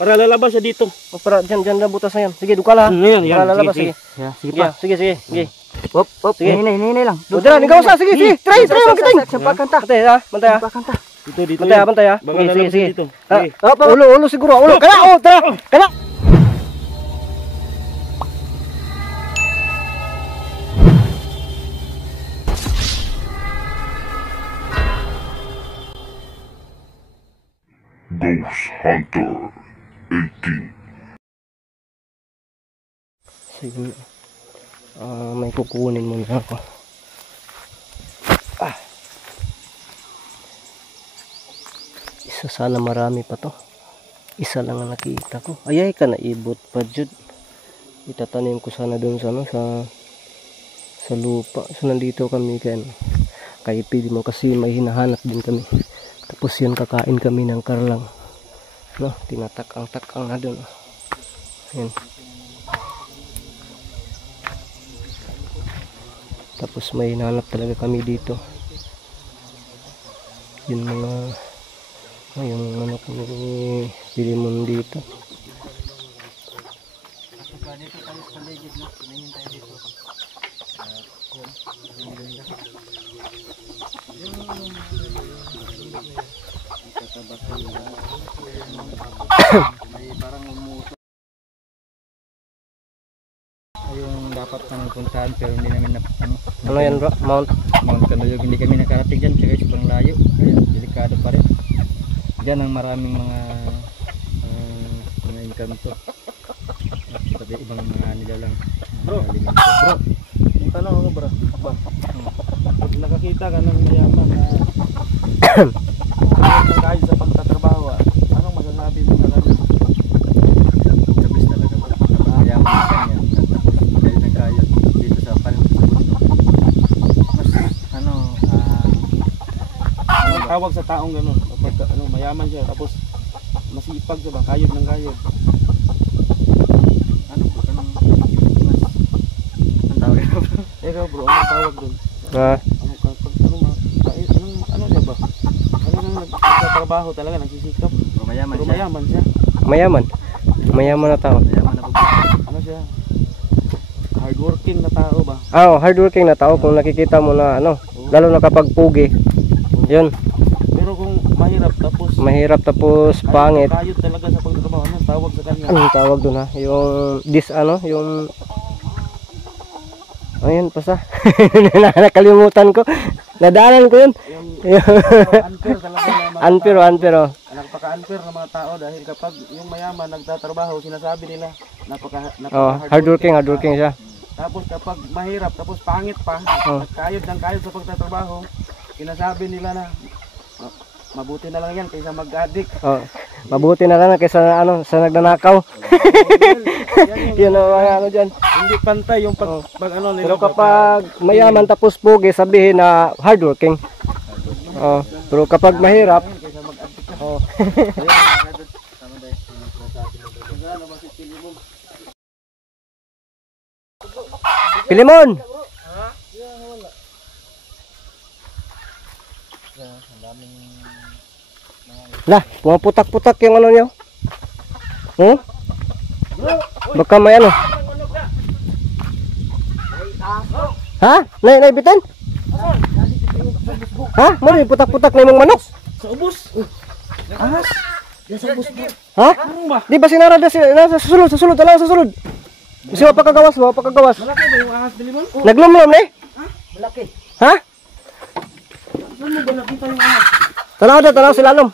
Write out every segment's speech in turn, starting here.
Para lalabas siya dito. Para dyan na butas na yan. Sige, duka lang. Yan. Para lalabas, sige. Sige pa. Sige. Hop. Sige. Hinay lang. Dala, nigaw sa. Sige. Try magkiting. Sampakanta. Bantay ha. Dito. Bantay ha. Baka lalabas siya dito. Ulo siguro. Ulo. Kana. Kana. Ghost Hunter 18. Sige. May kukunin muna ako. Isa sana marami pa to. Isa lang ang nakita ko. Ayay ka naibot pa jud. Itatanim ko sana doon sa sa lupa. So nandito kami kay pili mo kasi may hinahanap din kami. Tapos yun kakain kami ng karlang. No, tinatakang-takang na doon. Ayan. Tapos may hinahanap talaga kami dito. Yung mga yung manok ni Pilimon dito. Dito tayo sa legit na. Tingin tayo dito. Parang umuusok. Yung dapat nang puntahan pero hindi namin Ano yan bro? Mount Canuyog, hindi kami nakarating dyan kaya sobrang layo, kaya delikado pa rin. Dyan ang maraming mga engkanto at ibang mga nilalang alimento. Bro, may tanong ako bro. Pag nakakita ka ng mayaman na kahit sa pagtatrabaho, anong masasabi mo na lang? Sabis talaga bro. Mayaman na kanya. Dahil nagkayot dito sa panibusog. Mas tawag sa taong ganun. Kapag mayaman siya tapos masipag siya ba? Kayod ng kayod. Ano bro? Anong tawag na bro? Ikaw bro, anong tawag doon? Ano siya ba? Ano nang nagtatrabaho talaga, nagsisikap? Bro, mayaman Pero siya. mayaman siya. Mayaman na tao. Mayaman na bro. Ano siya? Hardworking na tao ba? Hardworking na tao kung nakikita mo na lalo na kapag pugi. Yun. Pero kung mahirap tapos pangit. Kayod talaga sa pagtatrabaho. Anong tawag sa kanya? Anong tawag doon ha? Yung ayun pa sa. Nakalimutan ko. Nadaanan ko yun. Unfair talaga na mga Unfair. Nagpaka-unfair ng mga tao dahil kapag yung mayaman nagtatrabaho, sinasabi nila hardworking siya. Tapos kapag mahirap, tapos pangit pa, kayod sa pagtatrabaho, sinasabi nila na mabuti na lang yan kaysa mag-addict. Mabuti na lang kaysa sa nagnanakaw. Yun ang dyan. Hindi pantay yung pag nila. Pero kapag mayaman tapos pugi, sabihin na hardworking. Pero kapag mahirap, Pilimon! Lah, pumaputak-putak yung niyo. Baka may Ha? Naibitin? Ha? Mali putak-putak na yung manok. Sa ubos. Ahas. Sa ubos. Ha? Di ba sinara na sa sulod, talaga sa sulod. Kasi wapakagawas. Malaki ba yung ahas Pilimon? Naglumlum na Malaki. Ha? Saan mo ba nakita yung ahas? Tanaw sila lom.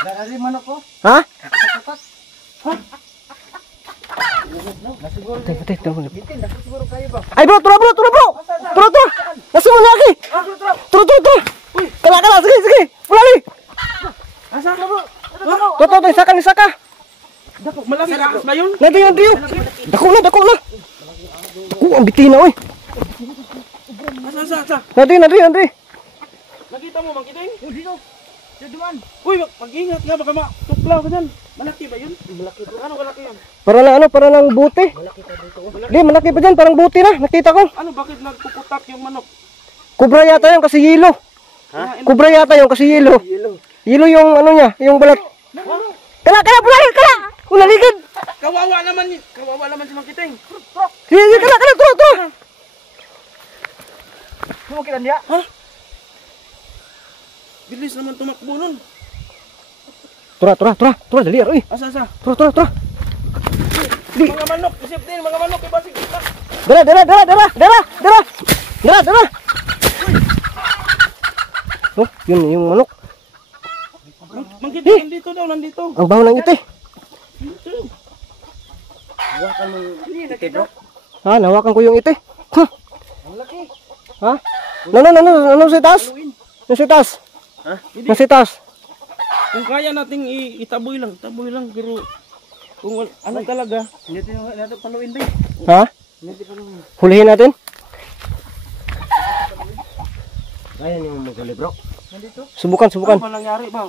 Lagi manok ko. Ha? Patay. Ay bro, tura. Nasa mo na aki. Tura. Kala, sige. Pulali. Asa ka bro? Tuh, isaka. Dako, malaki ahas ba yun? Nanti. Dako na. Ang bitina oy. Asa. Nanti. Nakita mo, Mangkiting? Dito. Duman. Uy, mag-ingat nga, baka matuklaw ka dyan. Malaki ba yun? Malaki bro. Ano kalaki yun? Para lang buti. Malaki pa dito. Di, malaki pa dyan, parang buti na. Nakita ko. Ano, bakit nagpuputak yung manok? Kubra yata yun kasi yelo. Ha? Kubra yata yun kasi yelo. Yelo yung niya, yung balat. Kala, pulali. Kawawa naman si Mang Kiting. Sige, kala, turo. Sumakilan niya. Ha? Bilis naman tumakbo nun. Tura, dali, aroy. Asa. Tura. Mga manok, isip din, mga manok, ibasig kita. Dara. Oh, yun yung manok. Mang Kiting, nandito daw, nandito. Ang baho ng ite. Ha, nahawakan ko yung ite. Ha? Ang laki. Ha? No, sa taas. Ha? Nasa taas. Kung kaya nating itaboy lang, pero kung ano talaga, hindi natin paluin din. Ha? Hulihin natin. Kaya niyo maghuli bro. Nandito. Subukan. Ano ba nangyari ba?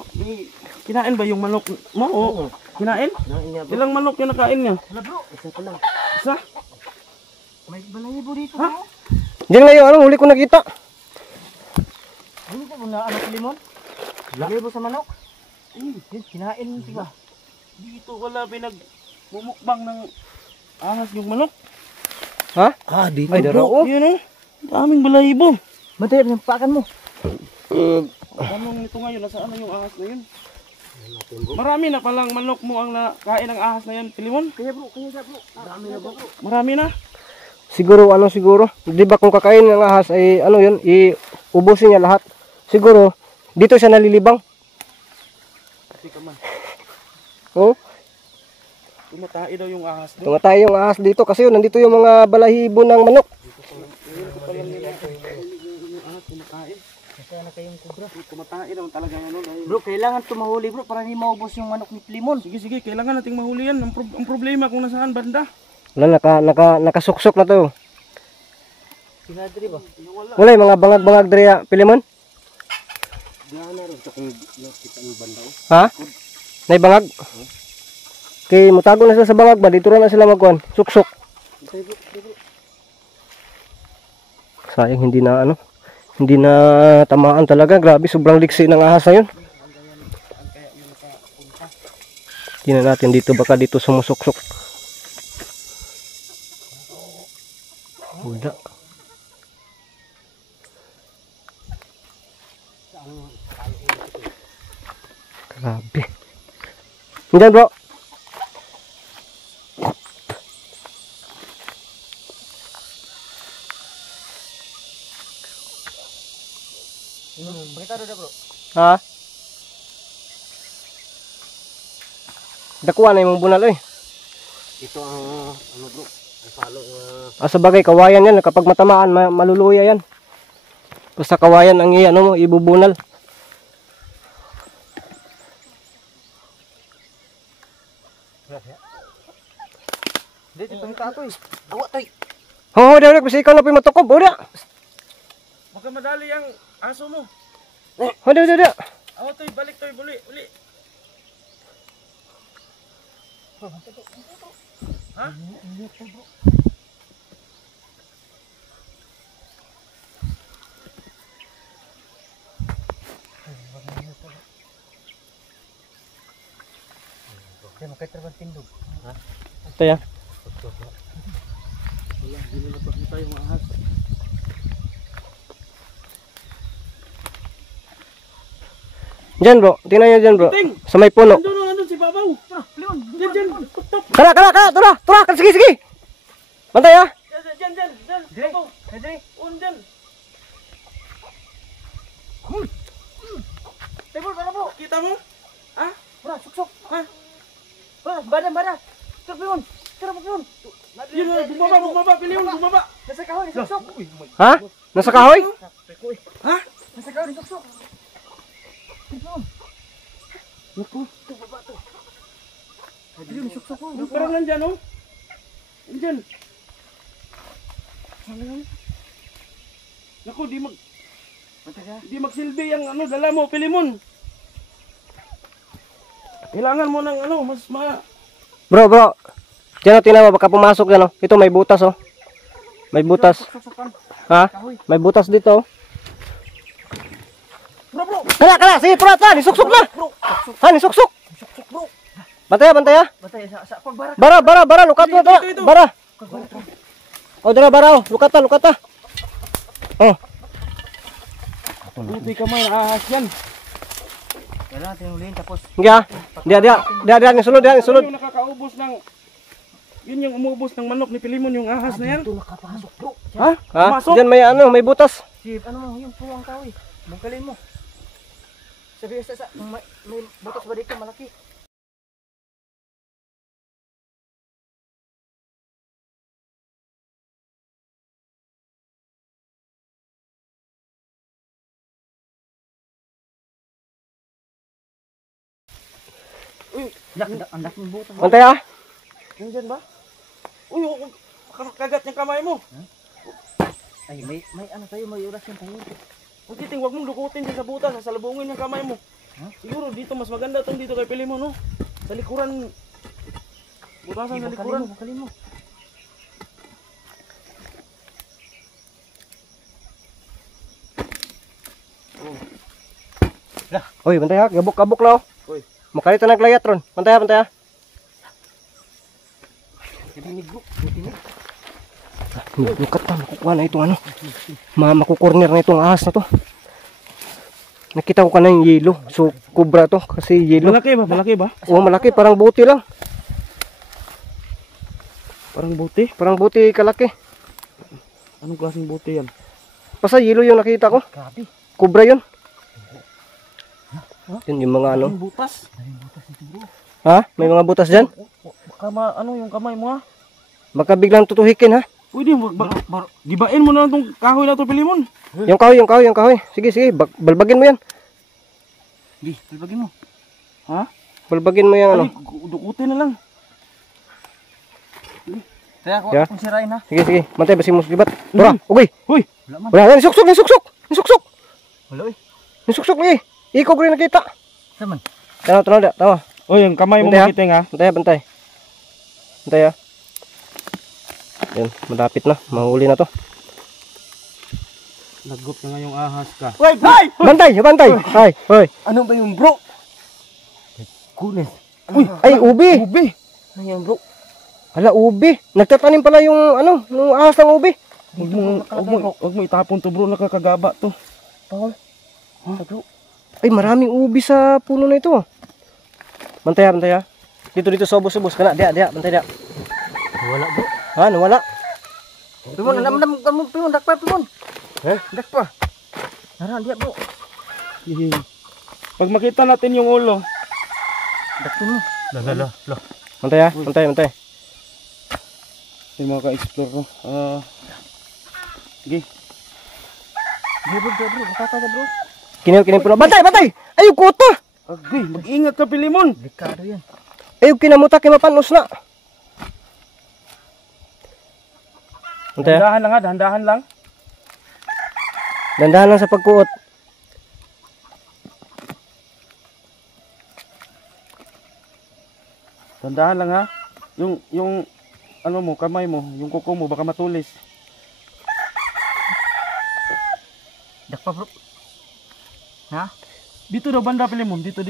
Kinain ba yung manok mo? Oo. Kinain? Niya bro. Ilang manok yung nakain niya? Wala bro, isa pa lang. Isa? May balahibo dito Ha? bro. Diyan na yung huli ko nakita. Ano ko na limon? Balahibo sa manok. Yun, kinain siya. Dito wala mumukbang ng ahas yung manok. Ha? Dito Ay, dara oh. Yun daming balahibo. Matay, pakan mo. Anong ito ngayon? Nasaan na yung ahas na yun? Marami na palang manok mo ang nakain ng ahas na yan, Pilimon? Kaya bro. Marami na bro. Marami na? Siguro. Di ba kung kakain ng ahas ay yun, iubusin niya lahat. Siguro, dito siya nalilibang. Kasi ka man. Oh, Tumatay daw yung ahas doon. tumatay yung ahas dito kasi nandito yung mga balahibo ng manok. Yung ahas kumakain. Kaya na kayong kubra. Tumatay daw talaga ano. Bro, kailangan tumahuli bro para hindi maubos yung manok ni Limon. Sige, kailangan nating mahuli yan. Ang problema kung nasaan banda. Wala, nakasuksok na to. Sinadri ba? Wala yung mga bangag-bangag dre Pilimon? Diyan na rin sa kung nakita yung banda. Ha? Nay bangag? Kay mutago na sila sa bangag ba? Dito na sila magkuhan. Suksok. Sayang hindi na tamaan talaga. Grabe, sobrang liksi ng ahas na yun. Tingnan natin dito, baka dito sumusuksok. Wala. Grabe. Hindi bro. Ha? Dakuha na yung bunal eh. Ito ang bro. Ang palo. Sa bagay kawayan yan, kapag matamaan maluluya yan. Basta kawayan ang mo, ibubunal. Dito tumita to eh. Awa toy. Dali, kasi ikaw na po yung matukob. Baka madali ang aso mo. Dali. Ako to'y balik to'y uli. Ha? Kaya makaitraban tindog. Ha? Ito yan. Wala, hindi na napakita yung ahas. Diyan bro, tingnan nyo dyan bro. Ting! Sa may puno. Nandun si Babaw. Leon, dyan. Tuk. Kala, sige. Bantay ha. Dyan. Babaw. Dyan. Tebol para bro. Kita mo? Ha? Bro, suksok. Ha? Bro, bada. Tuk Limon. Tara mo Limon. Yun, bumaba, Pilimon, bumaba. Nasa kahoy, suksok. Ha? Nasa kahoy? Ha? Nasa kahoy, suksok. Naku, Ito baba to. Limon, suksok ko. parang nandyan, oh. Nandyan. Naku, di magsilbi ang dala mo, Pilimon. Kailangan mo ng mas Bro. Diyan na tingnan mo, baka pumasok yan oh. Ito may butas oh. May butas. Ha? May butas dito oh. Bro. Kala, sige, tura, nisuksok na. Ha, nisuksok. Bantay, bantay ha. Batay sa pagbara. Bara, lukat mo ta. Bara. Oh, dara bara, oh. Lukata. Oh. Buti kamay na ahas yan. Wala natin huliin tapos. Dia, ni sulod. Yung nakakaubos ng... Yun yung umubos ng manok ni Pilimon, yung ahas na yan. Ito nakapasok bro. Ha? Ha? Pumasok? Diyan may butas. Si ano mo yung puwang tao eh. Bangkalin mo. Sabi sa may butas ba dito malaki? Anak ng butas. Bantay ha. Nandyan ba? Uy, kagat yung kamay mo. Ay may ano tayo, may orasyon tayo. Huwag titing, huwag mong dukutin dyan sa butas, sasalubungin yung kamay mo. Siguro dito, mas maganda itong dito kay Pilimon, no? Sa likuran. Butasan sa likuran. Bangkalin mo. Oy, bantay ha. Gabok na oh. Oy. Makalita naglayat ron. Bantay ha. Lukat pa, makukuha na itong ano. Makukorner na itong ahas na to. Nakita ko ka na yung yelo. So, kubra to kasi yelo. Malaki ba? Oo, malaki. Parang buti lang. Parang buti. Kalaki. Anong klaseng buti yan? Basta yelo yung nakita ko. Grabe. Kubra yun. Yun yung mga ano. Ang butas. Ha? May mga butas dyan? Ano yung kamay mo ha? Baka biglang tutuhikin ha. Pwede, gibain mo na lang itong kahoy na ito, Pilimon. Yung kahoy. Sige. Balbagin mo yan. Di, talbagin mo. Ha? Balbagin mo yan ano. Ay, dukutin na lang. Kaya ako Yeah. akong sirain ha. Sige. Mantay, basi mo libat. Tura, okay. Hoy! Wala, nisuksok. Wala eh. Nisuksok lagi. Ikaw ko rin nakita. Saman. Tama. O, yung kamay mo Bantay, ha? makiting ha. Bantay. Ha. Yan, malapit na. Mahuli na to. Lagot na nga yung ahas ka. Wait! Bantay. Hoy. Ano ba yung bro? Kunis. Uy, ay, ubi. Ano yan bro? Hala, ubi. Nagtatanim pala yung ano, yung ahas ng ubi. Huwag mo itapon to bro, nakakagaba to. Bawal. Bro. Ay, maraming ubi sa puno na ito. Bantay ha. Dito subos. Kana, dia. Bantay dia. Wala bro. Ha, nawala. Pimon, namdam Pimon, dakpa Pimon. Dakpa. Naran dia bro. Pag makita natin yung ulo, Dakpin mo. Lala. Bantay ha. yung mga ka-explore ko. Sige. Bro, makakada bro. Kiniw puno. Bantay. Ayog kuto. Agay, mag-ingat ka, Pilimon. Delikado yan. Ayog kinamuta kay mapanos na. Bantay ha. Dahan lang. Dandahan lang sa pagkuot. Dandahan lang ha. Yung ano mo, kamay mo, yung kuko mo, baka matulis. Dakpa bro. Ha? Dito daw banda, Pilimon, dito.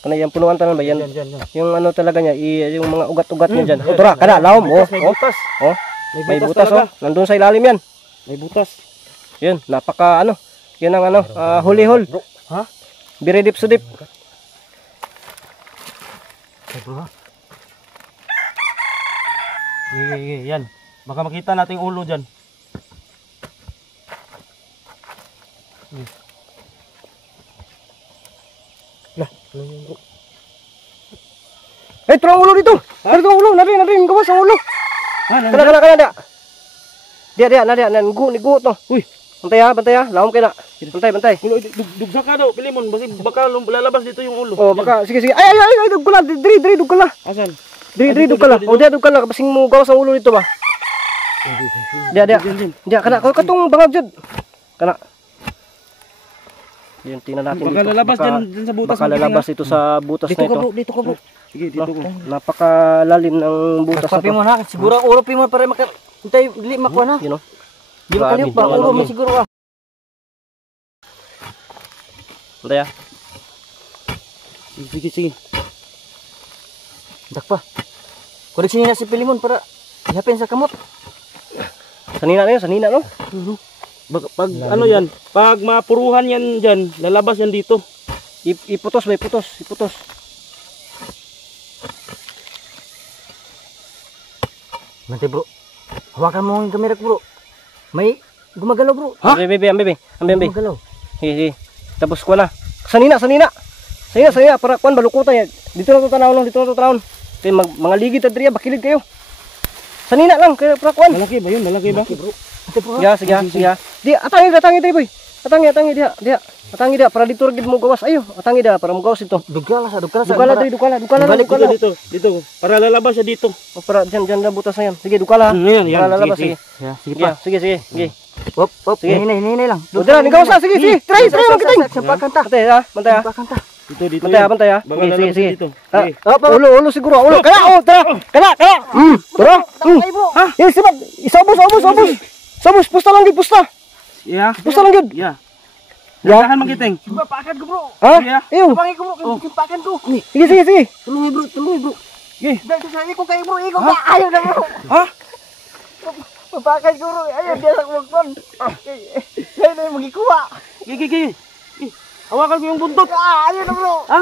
Kana yung punuan tanan ba yan? Yan. Yung ano talaga niya, yung mga ugat-ugat niya dyan. Tura, kana, lawom. May butas. May butas talaga. Nandun sa ilalim yan. May butas. Yun, napaka ano. Yun ang ano, huli-hol. Ha? Biridip sudip. Bro ha? Yan. Baka makita natin yung ulo dyan. Eh, ito ang ulo dito. Ito ang ulo. Narin, gawas ang ulo. Kana. Dia, nigo to. Uy, bantay ha. Lawom kayo na. Bantay. Ulo, dugsa ka daw, Pilimon, baka lalabas dito yung ulo. Oh, baka, sige. Ay, dugkala. Diri, dugkala. Asan? Diri, dugkala. O, dia, dugkala. Basing mo gawas ang ulo dito ba? Dia, kana. Katong bangag dyan. Kana. Yun, tingnan natin Baka dito. lalabas dyan sa butas. Baka lalabas ito sa butas na ito. Dito ka bro. Sige, dito ko. Napakalalim ng butas Dakpa na to. Pimon ha. Siguro ang ulo Pimon para hintay dili makuha na. You know? Di ba kaliw pa Grabe, ulo mo yun. siguro ah. Bantay ha. Sige. Dakpa. Koreksinin na si Pilimon para ihapin sa kamot. Sanina na yun, sanina no? Pag ano yan, pag mapuruhan yan dyan, lalabas yan dito. Iputos ba, iputos. Nanti bro. Hawakan mo ang kamera ko bro. May gumagalaw bro. Ha? Ambe. Gumagalaw. Sige. Tapos ko na. Sanina. Para kuan balukutan ya. Dito na to tanawon, Kay mga ligid ta diriya bakilid kayo. Sanina lang kay para kuan. Malaki ba yun? Malaki ba? Bro. Nanti bro. Sige. Di atangi diri boy. Atangi dia. Atangi dia para dito gid mo gawas. Ayo, atangi dia para mo gawas ito. Dugala sa. Dukala. Balik dito. Para lalabas siya dito. O para diyan na butas na yan. Sige, dukala. Yan. Para lalabas sige. Ya, sige pa. Sige. Hop. Sige. Hinay lang. O dira, ni gawas sige. Try mo kiting. Sampakan ta. Bantay ha. Sampakan ta. Dito. Bantay ha. Baka lalabas Sige. dito. Ulo siguro. Ulo. Kana. Kana. Tara. Ha? Yes, sibat. Isabos. Pusta lang gid. Yeah. Pusta lang gid. Yeah. Ya. Dahan magiting. Pakan ko bro. Ha? Iya. Iyo. Sampangin ko bro. Sampakan ko. Sige. Tulungi bro. Ge. Dahil sa iko kay bro. Iko ka. Ayaw na bro. Ha? Papakan ko bro. Ayaw dia sa kumagpon. Ayaw na yung magikuha. Ge. Hawakan ko yung buntot. Ayaw na bro. Ha?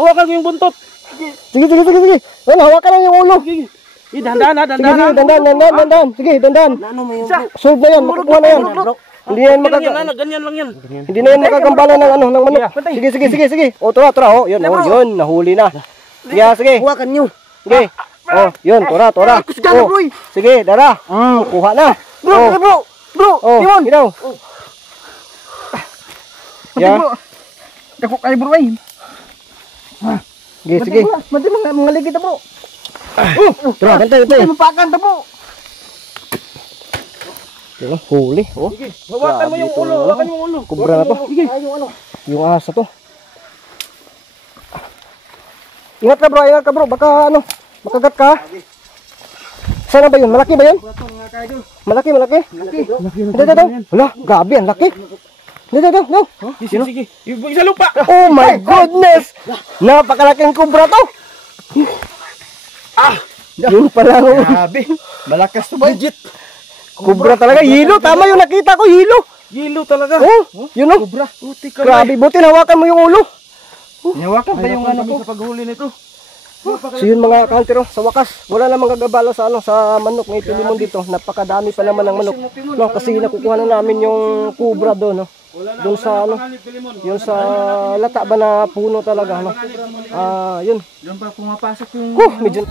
Hawakan ko yung buntot. Sige. Wala, hawakan lang yung ulo. Ge. Dandan. Dandan. Sige, dandan. Ano mo yung Solve na yan, makakuha na yan. Hindi yan ganyan lang yan. Hindi na yan makagambala ng manok. Sige. O, tura. O, yun, nahuli na. Sige. Hawakan nyo. Sige. O, yun, tura. Kusgan bro. Sige, dara. Kuha na. Bro. O, ginaw. Ya. Dako kay bro ay. Sige. Mati mga ligid na bro. Tura, bantay. Mapakan ta bro. Huli. O, Sige, hawakan mo yung ulo. kubra na to. Sige. Yung asa to. Ingat ka bro, baka makagat ka. Sana ba yun? Malaki ba yun? Malaki. Dito. Wala, grabe, ang laki. Dito. Sige. Isa lupa. Oh my goodness! Napakalaking kubra to. Yun pala. Grabe. Malakas to ba? Legit. Kubra talaga, hilo. Tama yung nakita ko, hilo. Yelo talaga. Oh, yun o. Kubra. Puti ka. Grabe, buti nahawakan mo yung ulo. Hawakan pa yung ano ko. sa paghuli nito. So yun mga kantero, sa wakas, wala namang gagabala sa sa manok ng Pilimon dito. Napakadami pa naman ng manok. No, kasi nakukuha na namin yung kubra doon, no. Doon sa yun sa lata ba na puno talaga, no. Yun. Doon pa pumapasok yung Medyo